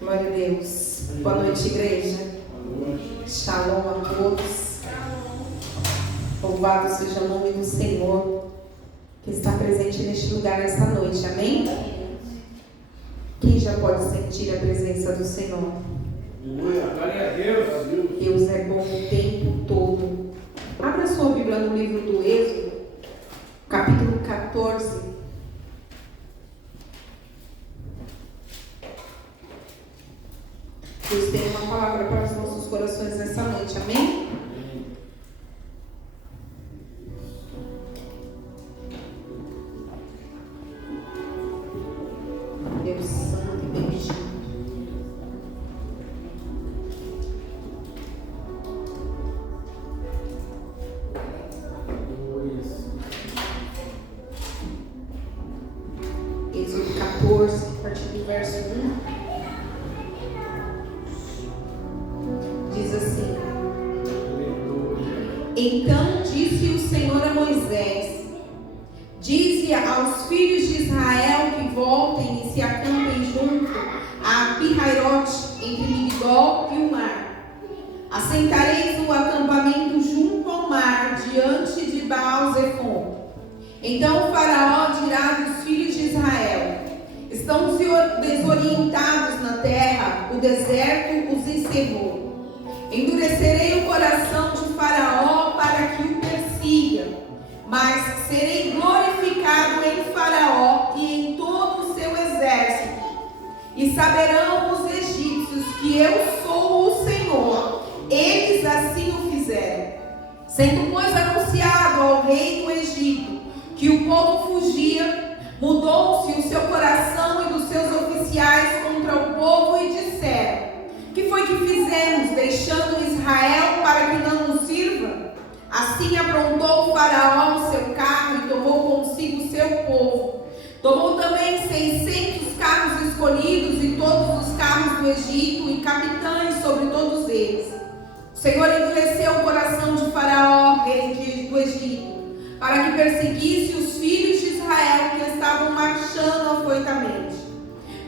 Glória a Deus. Boa noite, igreja. Shalom a todos. Louvado seja o nome do Senhor que está presente neste lugar esta noite. Amém? Quem já pode sentir a presença do Senhor? Glória a Deus. Deus é bom o tempo todo. Abra sua Bíblia no livro do Êxodo, capítulo 14. Deus tem uma palavra para os nossos corações nessa noite, amém? Deus santo e bendito. Êxodo 14, a partir do verso 1. Diz assim: Então disse o Senhor a Moisés: Dize aos filhos de Israel que voltem e se acampem junto a Pi-Hairote, entre Migdol e o mar. Assentareis no acampamento junto ao mar, diante de Baal-Zephon. Então o faraó dirá dos filhos de Israel: Estão desorientados na terra, o deserto os encerrou. Endurecerei o coração de Faraó para que o persiga, mas serei glorificado em Faraó e em todo o seu exército. E saberão os egípcios que eu sou o Senhor. Eles assim o fizeram. Sendo, pois, anunciado ao rei do Egito que o povo fugia, mudou-se o seu coração e dos seus oficiais contra o povo e disseram: Que foi que fizemos, deixando Israel para que não nos sirva? Assim aprontou o faraó o seu carro e tomou consigo o seu povo. Tomou também 600 carros escolhidos e todos os carros do Egito e capitães sobre todos eles. O Senhor endureceu o coração de Faraó, rei do Egito, para que perseguisse os filhos de Israel que estavam marchando afoitamente.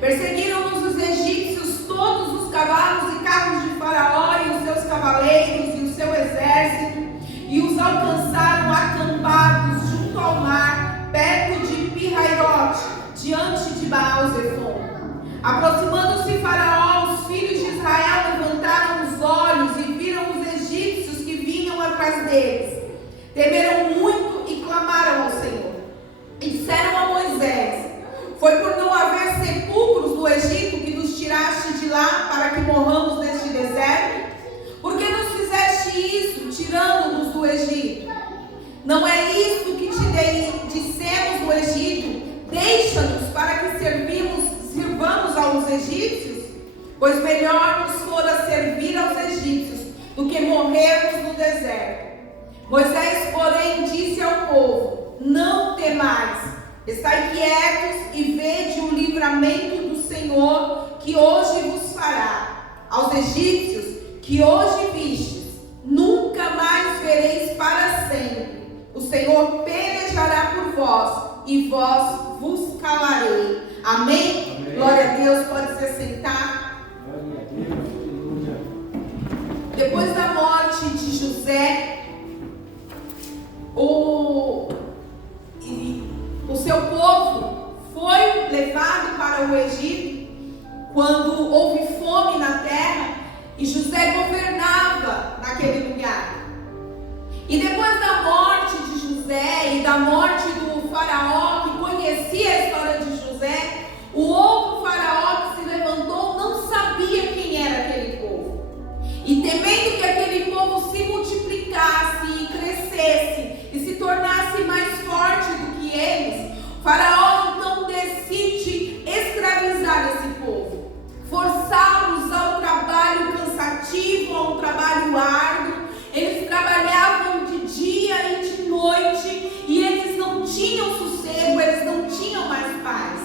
Perseguiram-nos os egípcios todos os cavalos e carros de Faraó e os seus cavaleiros e o seu exército, e os alcançaram acampados junto ao mar, perto de Pi-Hairote, diante de Baal-Zephon. Aproximando-se Faraó, os filhos de Israel levantaram os olhos e viram os egípcios que vinham atrás deles. Temeram muito e clamaram ao Senhor. E disseram a Moisés: Foi por não haver sepulcros no Egito que nos tiraste de lá para que morramos neste deserto? Por que nos fizeste isso, tirando-nos do Egito? Não é isto que te dissemos no Egito: Deixa-nos para que sirvamos aos egípcios? Pois melhor nos fora servir aos egípcios do que morrermos no deserto. Moisés, porém, disse ao povo: Não temais, estai quietos e vede o livramento do Senhor que hoje vos fará. Aos egípcios que hoje vistes, nunca mais vereis para sempre. O Senhor pelejará por vós e vós vos calarei. Amém? Amém. Glória a Deus, pode se sentar. Glória a Deus. Depois da morte de José, o seu povo foi levado para o Egito quando houve fome na terra e José governava naquele lugar. E depois da morte de José e da morte do faraó que conhecia a história de José, o outro faraó que se levantou não sabia quem era aquele povo. E temendo que aquele povo se multiplicasse e crescesse e se tornasse mais forte do que eles, o faraó então decide escravizar esse povo, forçá-los ao trabalho cansativo, a um trabalho árduo. Eles trabalhavam de dia e de noite e eles não tinham sossego, eles não tinham mais paz.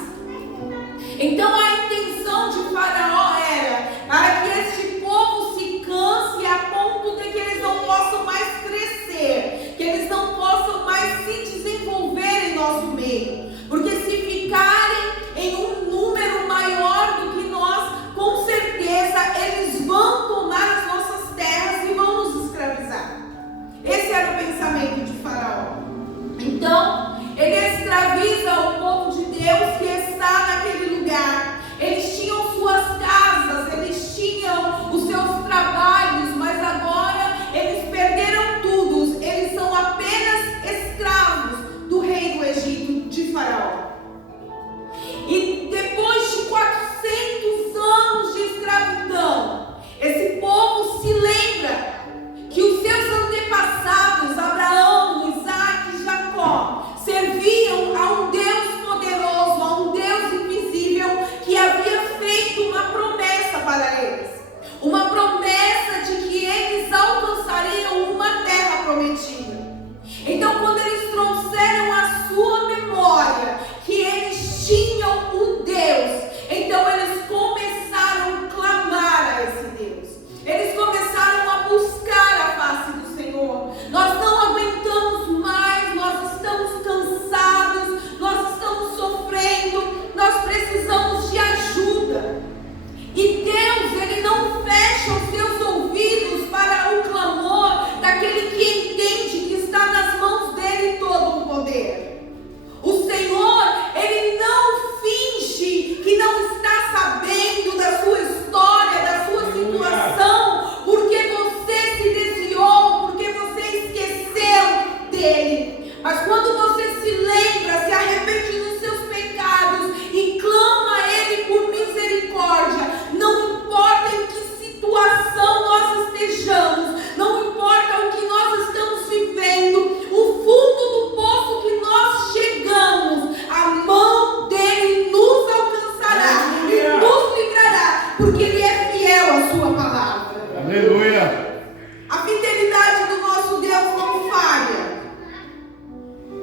porque Ele é fiel à sua palavra. Aleluia. A fidelidade do nosso Deus não falha.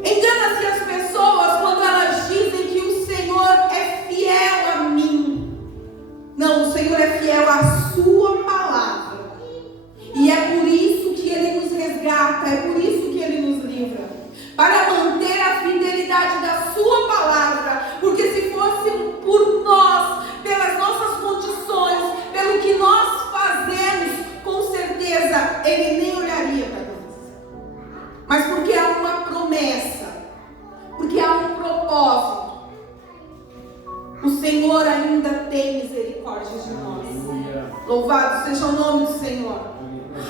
Engana-se as pessoas quando elas dizem que o Senhor é fiel a mim. Não, o Senhor é fiel à sua palavra. E é por isso que Ele nos resgata, é por isso que Ele nos livra. Para manter a fidelidade da sua palavra. Porque se fosse por nós, pelas nossas condições, pelo que nós fazemos, com certeza Ele nem olharia para nós. Mas porque há uma promessa, porque há um propósito, o Senhor ainda tem misericórdia de nós. Louvado seja o nome do Senhor.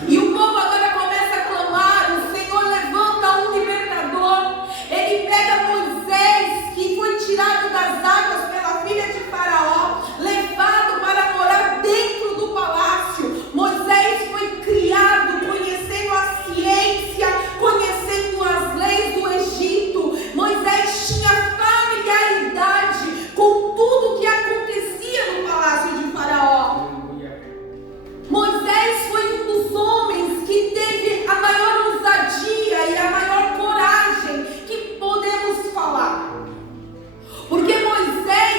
E o povo agora começa a clamar. O Senhor levanta um libertador. Ele pega Moisés, que foi tirado das águas pela filha de Faraó, levado para morar dentro do palácio. Moisés foi criado conhecendo a ciência, conhecendo as leis do Egito. Moisés tinha familiaridade com tudo que acontecia no palácio de Faraó. Moisés foi um dos homens que teve a maior ousadia e a maior coragem que podemos falar. Porque Moisés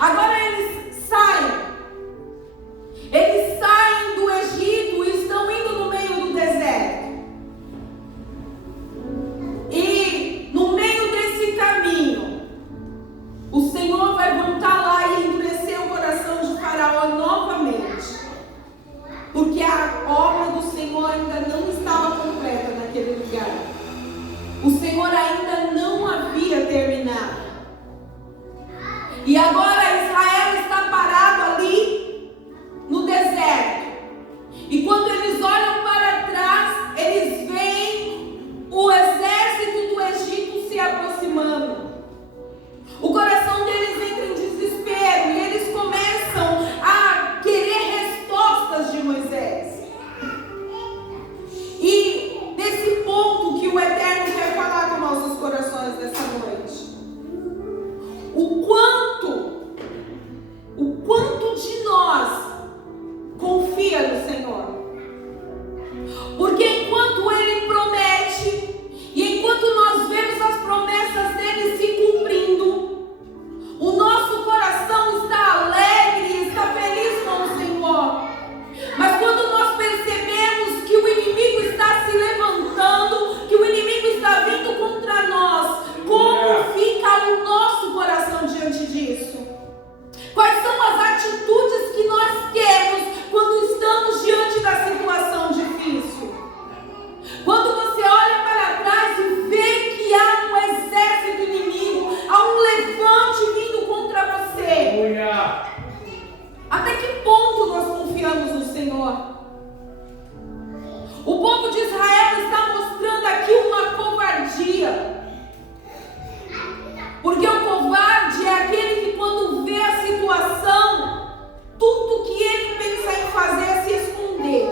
Agora eles saem do Egito e estão indo no meio do deserto. E no meio desse caminho, o Senhor vai voltar lá e endurecer o coração de Faraó novamente, porque a obra do Senhor ainda não estava completa naquele lugar. O Senhor ainda não havia terminado. E agora Israel está parado ali no deserto. E quando eles olham para trás, eles veem o exército do Egito se aproximando. O coração deles entra em desespero e eles começam a querer respostas de Moisés. E nesse ponto que o Eterno quer falar com nossos corações nessa noite, o quanto de nós confia no Senhor. Porque enquanto Ele promete, e enquanto nós vemos as promessas dele se cumprindo, o nosso coração está alegre, está feliz com o Senhor. Mas quando nós percebemos que o inimigo está se levantando, que o inimigo está vindo contra nós, como fica o nosso coração diante disso? Quais são as atitudes que nós temos quando estamos diante da situação difícil? Quando você olha para trás e vê que há um exército inimigo, há um levante vindo contra você, até que ponto nós confiamos no Senhor? O povo de Israel está mostrando aqui uma covardia. Porque o covarde é aquele que, quando vê a situação, tudo que ele pensa em fazer é se esconder.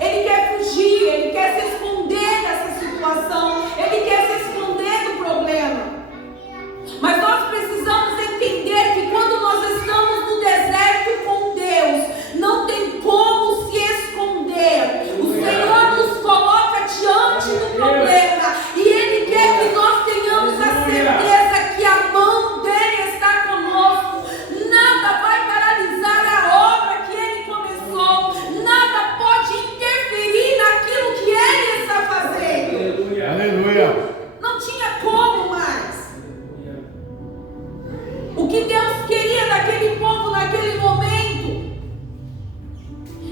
Ele quer fugir, ele quer se esconder dessa situação, ele quer se esconder do problema. Mas nós precisamos entender que quando nós estamos no deserto com Deus, não tem como se esconder. O Senhor nos coloca diante do problema e Ele quer que nós tenhamos a certeza que a mão dele está conosco. Nada vai paralisar a obra que Ele começou, nada pode interferir naquilo que Ele está fazendo. Aleluia. Não tinha como mais. O que Deus queria daquele povo naquele momento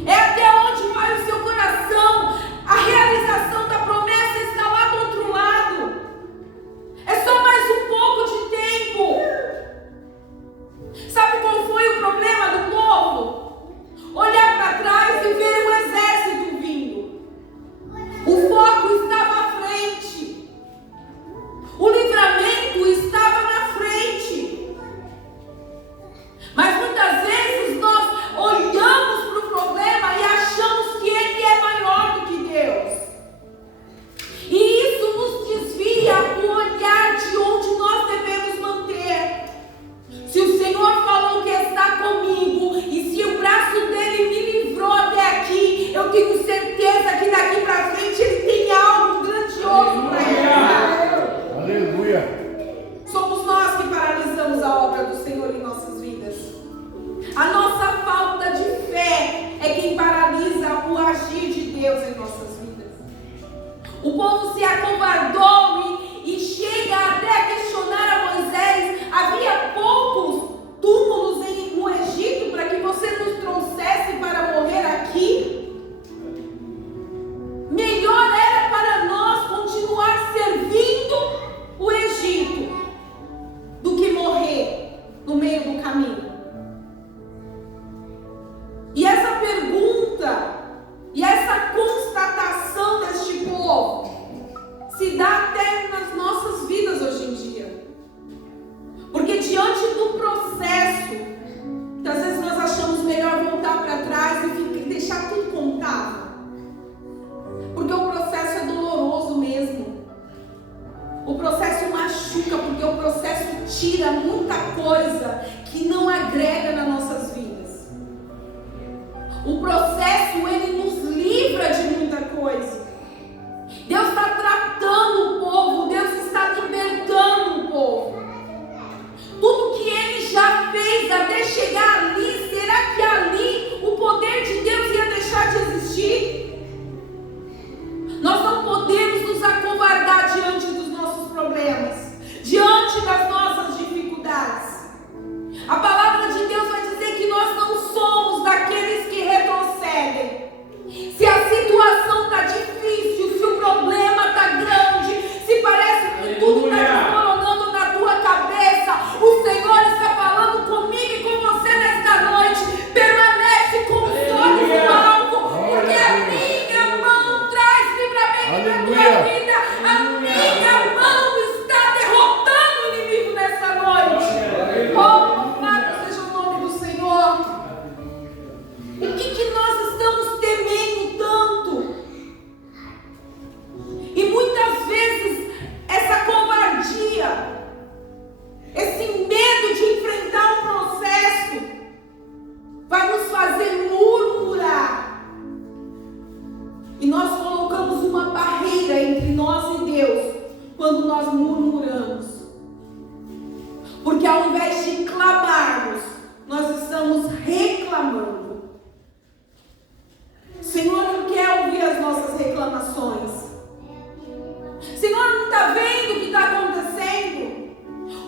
é até onde vai o seu coração. A realização da promessa está lá do outro lado. É só mais um pouco de tempo. Sabe qual foi o problema do povo? Olhar para trás e ver um exército vindo. O foco estava à frente. O livramento estava na frente. Mas muitas vezes nós olhamos para o problema e achamos que ele é maior do que Deus. E isso nos desvia o olhar de onde nós devemos manter. Se o Senhor falou que está comigo, e se o braço dele me livrou até aqui, eu tenho certeza que daqui para frente ele tem algo grandioso para realizar. Aleluia. Somos nós que paralisamos a obra do Senhor em nossas vidas. A nossa falta de fé é quem paralisa o agir de Deus em nossas vidas. O povo se acovardou e chega até a questionar a Moisés: havia poucos túmulos no Egito para que você nos trouxesse para morrer aqui? Melhor era para nós continuar servindo o Egito do que morrer no meio do caminho. E essa pergunta e essa constatação deste povo se dá até nas nossas vidas hoje em dia. Porque diante do processo, às vezes nós achamos melhor voltar para trás e deixar tudo contável. Porque o processo é doloroso mesmo. O processo machuca, porque o processo tira muita coisa que não agrega nas nossas vidas. O processo, ele nos livra de muita coisa. Deus está tratando o povo, Deus está libertando o povo. Tudo que Ele já Porque ao invés de clamarmos, nós estamos reclamando. O Senhor não quer ouvir as nossas reclamações. O Senhor não está vendo o que está acontecendo.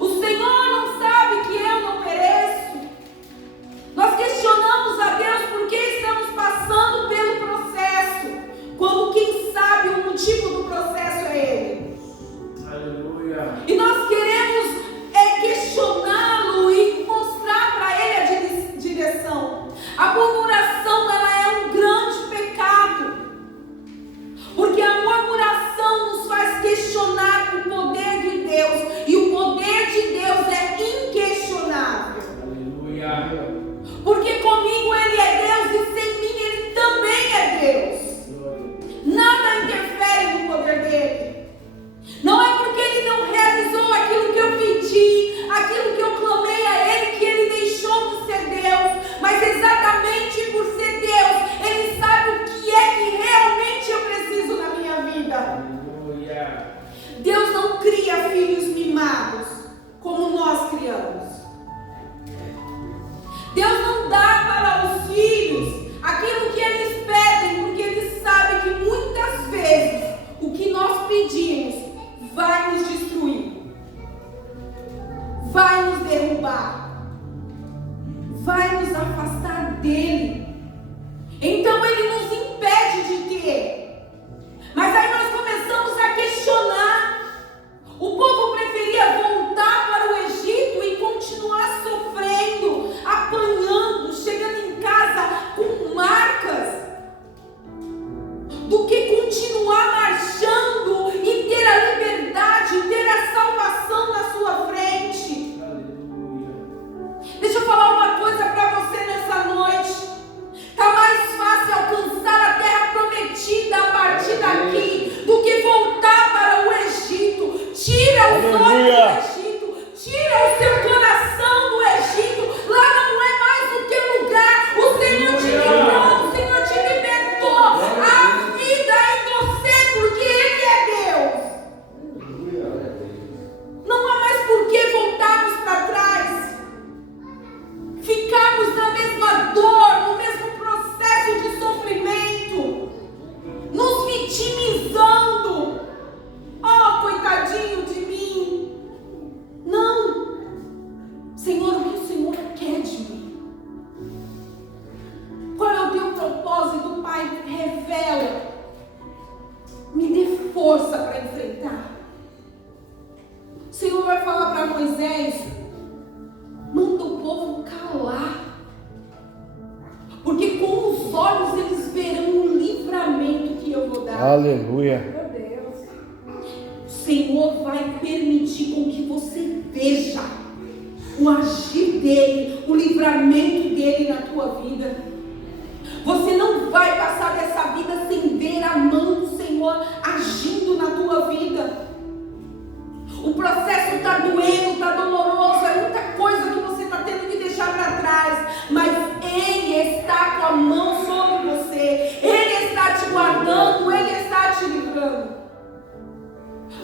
O Senhor não sabe que eu não mereço. Nós questionamos a Deus por que estamos passando pelo processo, quando quem sabe o motivo do processo é Ele. Aleluia. E nós queremos questioná-lo e mostrar para Ele a direção. A murmuração, ela é um grande pecado, porque a murmuração nos faz questionar o poder de Deus, e o poder de Deus é inquestionável. Aleluia. Porque comigo Ele é Deus e sem mim Ele também é Deus. Nada interfere no poder dEle. Não é porque Ele não realizou aquilo que eu pedi, aquilo que eu clamei a Ele, que Ele deixou de ser Deus, mas exatamente por ser Deus, Ele sabe o que é que realmente eu preciso na minha vida. Aleluia. Deus não cria filhos mimados como nós criamos. Deus não dá para os filhos aquilo que eles pedem, porque Ele sabe que muitas vezes o que nós pedimos vai nos destruir, vai nos derrubar, vai nos afastar dEle. Então Ele nos impede de ter. Mas aí nós começamos a questionar. O povo preferia voltar para o Egito e continuar sofrendo, apanhando, chegando em casa com marcas, do que continuar marchando e ter a liberdade, ter a salvação na sua frente. Aleluia. Deixa eu falar uma coisa para você nessa noite. Está mais fácil alcançar a terra prometida a partir daqui do que voltar para o Egito. Tira os olhos do Egito, tira o seu coração do Egito. Lá não é mais o teu lugar. O Senhor te livrou, o Senhor te libertou. A vida é em você, porque Ele é Deus. Não há mais por que voltarmos para trás, ficarmos na mesma dor, no mesmo processo de sofrimento, nos vitimizando. Oh, coitadinho de mim. Não. Senhor, o que o Senhor quer de mim? Qual é o teu propósito, Pai? Revela. Me dê força para enfrentar. O Senhor vai falar para Moisés: manda o povo calar, porque com os olhos eles verão o livramento que eu vou dar. Aleluia. O Senhor vai permitir com que você veja o agir dEle, o livramento dEle na tua vida. Você não vai passar dessa vida sem ver a mão do Senhor agindo na tua vida. O processo está doendo, está doloroso, é muita coisa que você está tendo que deixar para trás, mas Ele está com a mão sobre você, Ele está te guardando, Ele está te livrando.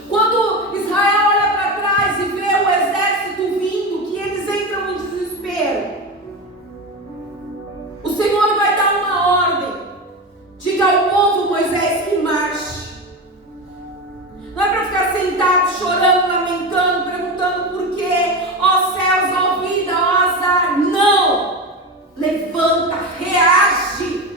Quando Israel olha para trás e vê o exército vindo, que eles entram em desespero, o Senhor vai dar uma ordem: diga ao povo, Moisés, que marche. Não é para ficar sentado, chorando, lamentando, perguntando por quê, ó céus, ó vida, ó azar. Não! Levanta, reage.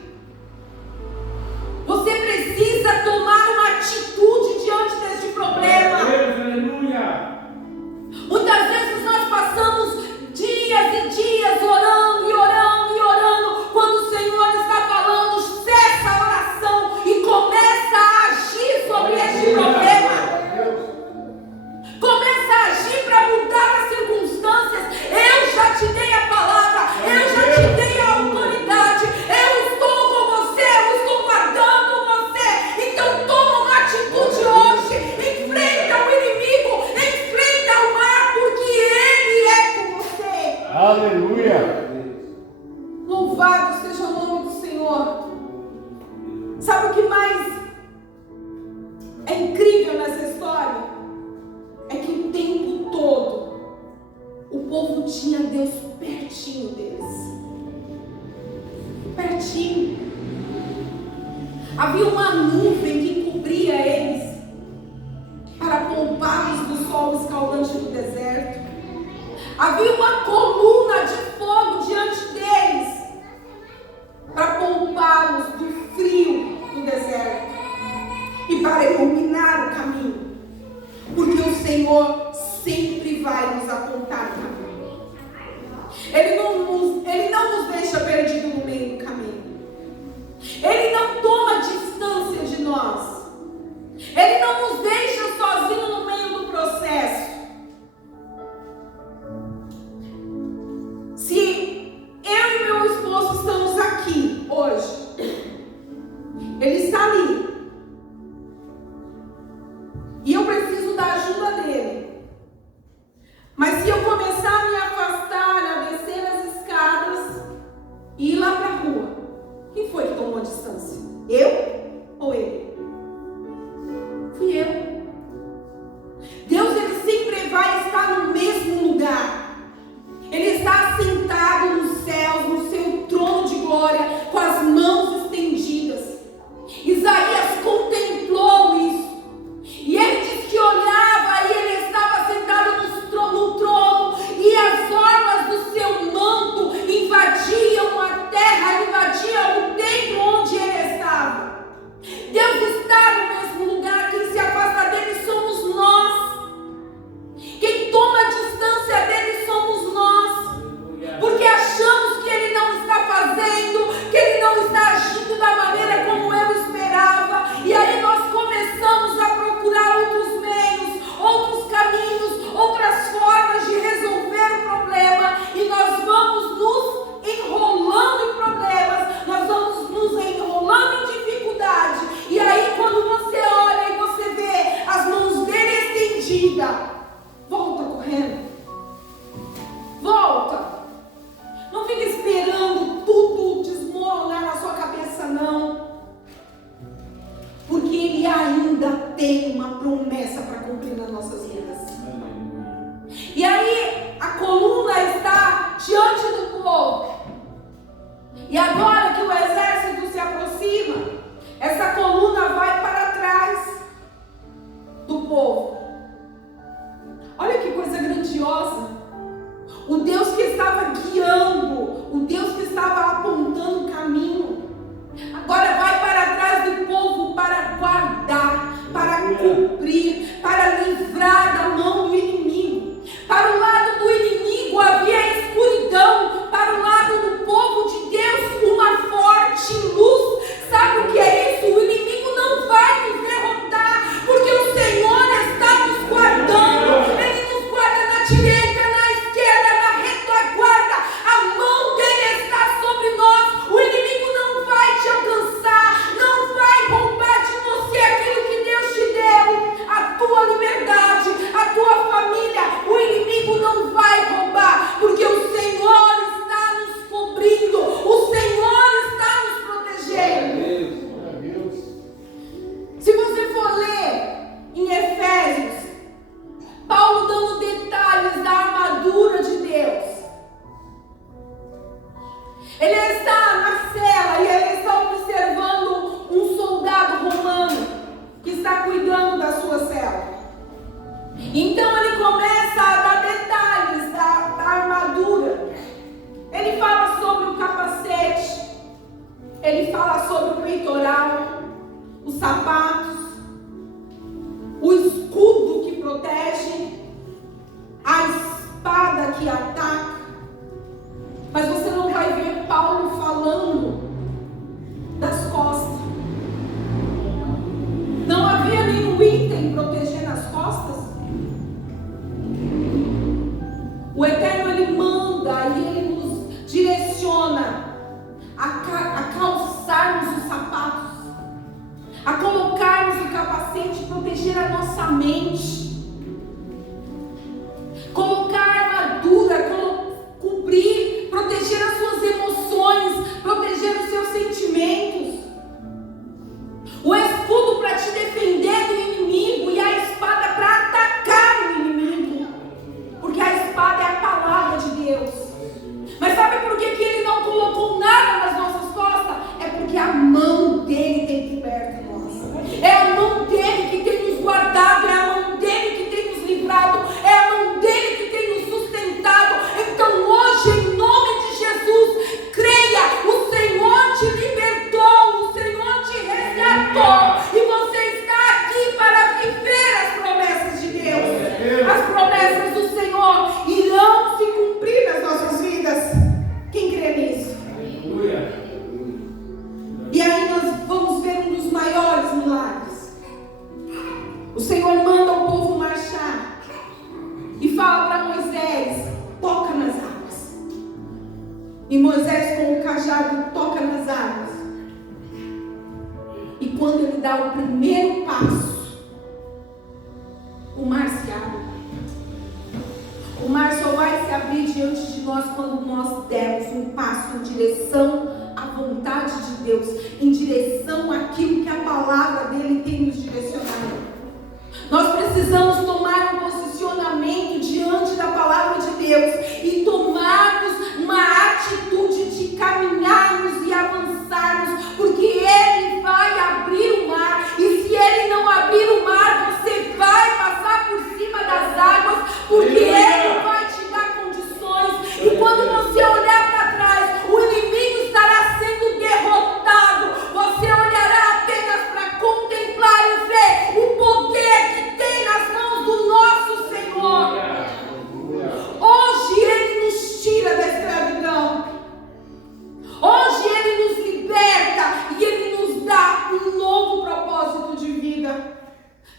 Você precisa tomar uma atitude diante deste problema. Aleluia. Muitas vezes nós passamos dias e dias orando e orando e orando, quando o Senhor está falando: cessa a oração e começa a agir sobre este problema. Começa a agir para mudar as circunstâncias. Eu já te dei a palavra, eu já te dei a autoridade, eu estou com você, eu estou guardando você. Então toma uma atitude hoje, enfrenta o inimigo, enfrenta o mar, porque Ele é com você. Aleluia. Louvado seja o nome do Senhor. Sabe o que mais é incrível nessa história? É que o tempo todo o povo tinha Deus pertinho deles. Pertinho. Havia uma nuvem que cobria eles para poupá-los do sol escaldante do deserto. Havia uma coluna de fogo diante deles para poupá-los do frio do deserto e para iluminar o caminho, porque o Senhor sempre vai nos apontar o caminho. Ele não nos deixa perdido no meio do caminho. Ele não toma distância de nós. Ele não nos deixa sozinhos no meio do processo. Se eu e meu esposo estamos aqui hoje, ele está ali, e eu preciso da ajuda dele. Mas se eu começar a me afastar, a descer as escadas e ir lá para a rua, quem foi que tomou a distância? Eu ou ele? Fui eu. Deus, ele sempre vai estar no mesmo lugar. Ele está assentado nos céus, no seu trono de glória, com as mãos estendidas. Isaías contemplou isso. E ele diz que olhava e ele estava sentado no trono, e as orlas do seu manto invadiam a terra, invadiam o templo onde ele estava. Deus está no mesmo lugar. Quem se afasta dele somos nós. Quem toma a distância dele somos nós. Porque achamos que ele não está fazendo, que ele não está agindo da maneira como eu esperava. E aí nós começamos a procurar outros meios, outros caminhos, outras formas de resolver o problema. E nós vamos nos enrolando em problemas, nós vamos nos enrolando em dificuldade. E aí quando você olha e você vê as mãos dele estendidas, volta correndo. Volta. Não fica esperando tudo desmoronar na sua cabeça, não. Porque ele ainda tem uma promessa para cumprir nas nossas vidas. E aí a coluna está diante do povo. E agora que o exército se aproxima, essa coluna vai para trás do povo. Olha que coisa grandiosa. O Deus que estava guiando, o Deus que estava apontando o caminho, agora vai para trás do povo para guardar, para cumprir, para livrar da mão do inimigo. Para o lado do inimigo havia escuridão, para o lado do povo de Deus uma forte luz. Sabe o que é isso? O inimigo não vai nos derrotar, porque o Senhor está nos guardando. Ele nos guarda na direita, na esquerda, na retaguarda. A mão dele está sobre nós. O inimigo não vai te alcançar, não vai roubar de você aquilo que Deus te deu, a tua liberdade, a tua família. O inimigo não vai roubar, porque o Senhor está nos cobrindo, o Senhor está nos protegendo. Se você for ler em Efésios, Paulo dando detalhes da armadura de Deus. Ele está na cela e ele está observando um soldado romano que está cuidando da sua cela. Então ele começa a dar detalhes da armadura. Ele fala sobre o capacete, ele fala sobre o peitoral, os sapatos, o escudo que protege, a espada que ataca. Mas você não vai ver Paulo falando das costas. Não havia nenhum item protegendo as costas. O Eterno, ele manda e ele nos direciona a calçarmos os sapatos, a colocarmos o capacete e proteger a nossa mente, colocar a armadura, cobrir, proteger as suas emoções, proteger os seus sentimentos, o escudo para te defender do inimigo e a espada para atacar o inimigo, porque a espada é a palavra E Moisés, com o cajado, toca nas águas. E quando ele dá o primeiro passo, o mar se abre. O mar só vai se abrir diante de nós quando nós dermos um passo em direção à vontade de Deus, em direção àquilo que a palavra dele tem nos direcionado. Nós precisamos tomar um posicionamento diante da palavra de Deus e tomarmos uma atitude de caminharmos e avançarmos, porque Ele vai abrir o mar, e se Ele não abrir o mar, você vai passar por cima das águas, porque Ele vai te dar condições, e quando você olhar para trás, o inimigo estará sendo derrotado, você olhará apenas para contemplar e ver o poder que tem nas mãos do nosso Senhor. Hoje Ele nos tira da escravidão, hoje Ele nos liberta e Ele nos dá um novo propósito de vida.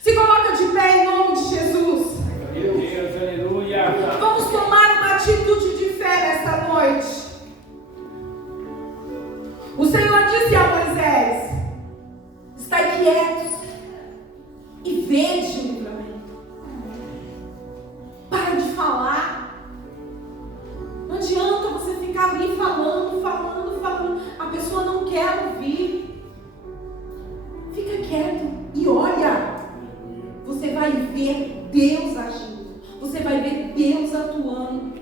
Se coloca de pé em nome de Jesus. Deus, aleluia. Vamos tomar uma atitude de fé nesta noite. O Senhor disse a Moisés: estai quietos e vede o livramento. Para de falar. Não adianta você ficar ali falando. A pessoa não quer ouvir. Fica quieto e olha. Você vai ver Deus agindo. Você vai ver Deus atuando.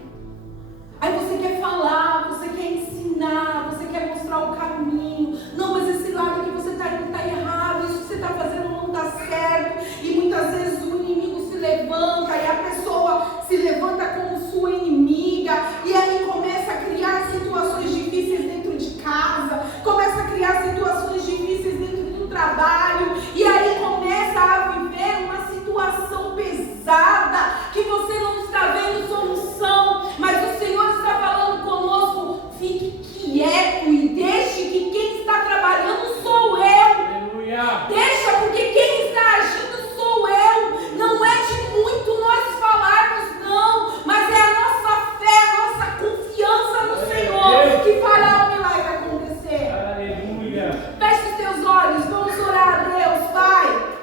Aí você quer falar, você quer ensinar, você quer mostrar o caminho. Não, mas esse lado que você está indo está errado, isso que você está fazendo não está certo. E muitas vezes o inimigo se levanta e a pessoa se levanta como sua inimiga. E aí começa a criar situações difíceis dentro de casa, começa a criar situações difíceis dentro do trabalho. E aí começa a viver uma situação pesada que você não está vendo solução, mas o Senhor está falando conosco: fique quieto e deixe que quem está trabalhando sou eu. Aleluia. Deixa, porque quem está agindo sou eu. Não é de muito nós falarmos, não, mas é a nossa fé, a nossa confiança no Senhor que fará o milagre acontecer. Aleluia. Feche os teus olhos, vamos orar a Deus, Pai.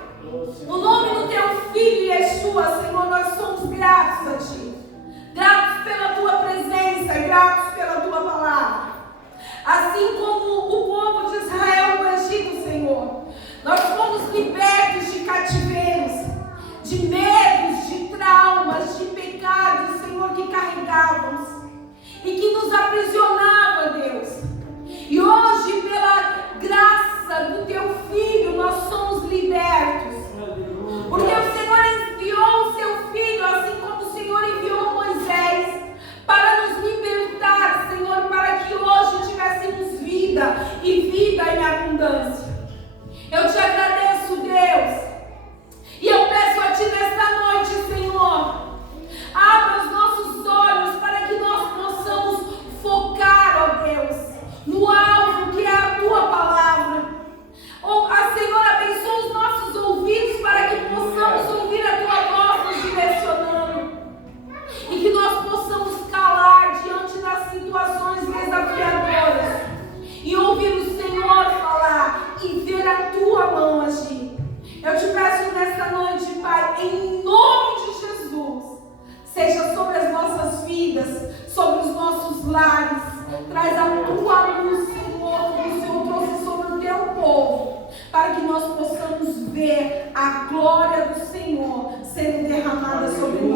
No nome do teu Filho Yeshua, Senhor, nós somos gratos a Ti. Gratos pela Tua presença, gratos pela Tua palavra. Assim como o povo de Israel no Egito, Senhor, nós fomos libertos de cativeiros, de medos, de traumas, de pecados, Senhor, que carregávamos e que nos aprisionava, Deus. E hoje, pela graça do Teu Filho, nós somos libertos. Porque o Senhor enviou o Seu Filho, assim como o Senhor enviou Moisés, para nos libertar, Senhor, para que hoje tivéssemos vida e vida em abundância. Eu Te agradeço, Deus, e eu peço a Ti nesta noite, Senhor, abra os nossos olhos para que nós possamos focar, ó Deus, no alvo que é a Tua palavra. Senhor, abençoa os nossos ouvidos para que possamos ouvir a Tua voz nos direcionando e que nós possamos calar diante das situações desafiadoras e ouvir o Senhor falar e ver a Tua mão agir. Eu Te peço nesta noite, Pai, em nome de Jesus, seja sobre as nossas vidas, sobre os nossos lares. Traz a Tua luz, Senhor, como o Senhor trouxe sobre o Teu povo, para que nós possamos ver a glória do Senhor sendo derramada sobre nós.